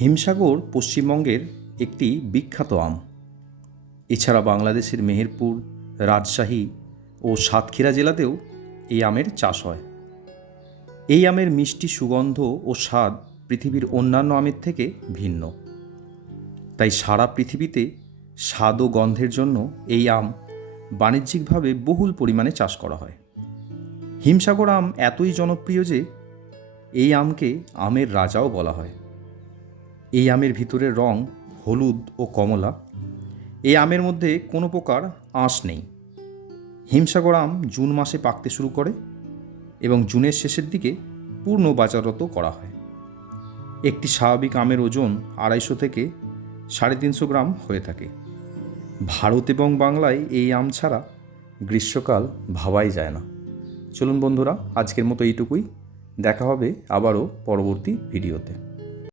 হিমসাগর পশ্চিমবঙ্গের একটি বিখ্যাত আম। এছাড়া বাংলাদেশের মেহেরপুর, রাজশাহী ও সাতক্ষীরা জেলাতেও এই আমের চাষ হয়। এই আমের মিষ্টি সুগন্ধ ও স্বাদ পৃথিবীর অন্যান্য আমের থেকে ভিন্ন। তাই সারা পৃথিবীতে স্বাদ ও গন্ধের জন্য এই আম বাণিজ্যিকভাবে বহুল পরিমাণে চাষ করা হয়। হিমসাগর আম এতই জনপ্রিয় যে এই আমকে আমের রাজাও বলা হয়। এই আমের ভিতরের রং হলুদ ও কমলা। এই আমের মধ্যে কোনো প্রকার আঁশ নেই। হিমসাগর আম জুন মাসে পাকতে শুরু করে এবং জুনের শেষের দিকে পূর্ণ বাজারজাত করা হয়। একটি স্বাভাবিক আমের ওজন 250 থেকে 350 গ্রাম হয়ে থাকে। ভারত এবং বাংলায় এই আম ছাড়া গ্রীষ্মকাল ভাবাই যায় না। চলুন বন্ধুরা, আজকের মতো এইটুকুই। দেখা হবে আবারও পরবর্তী ভিডিওতে।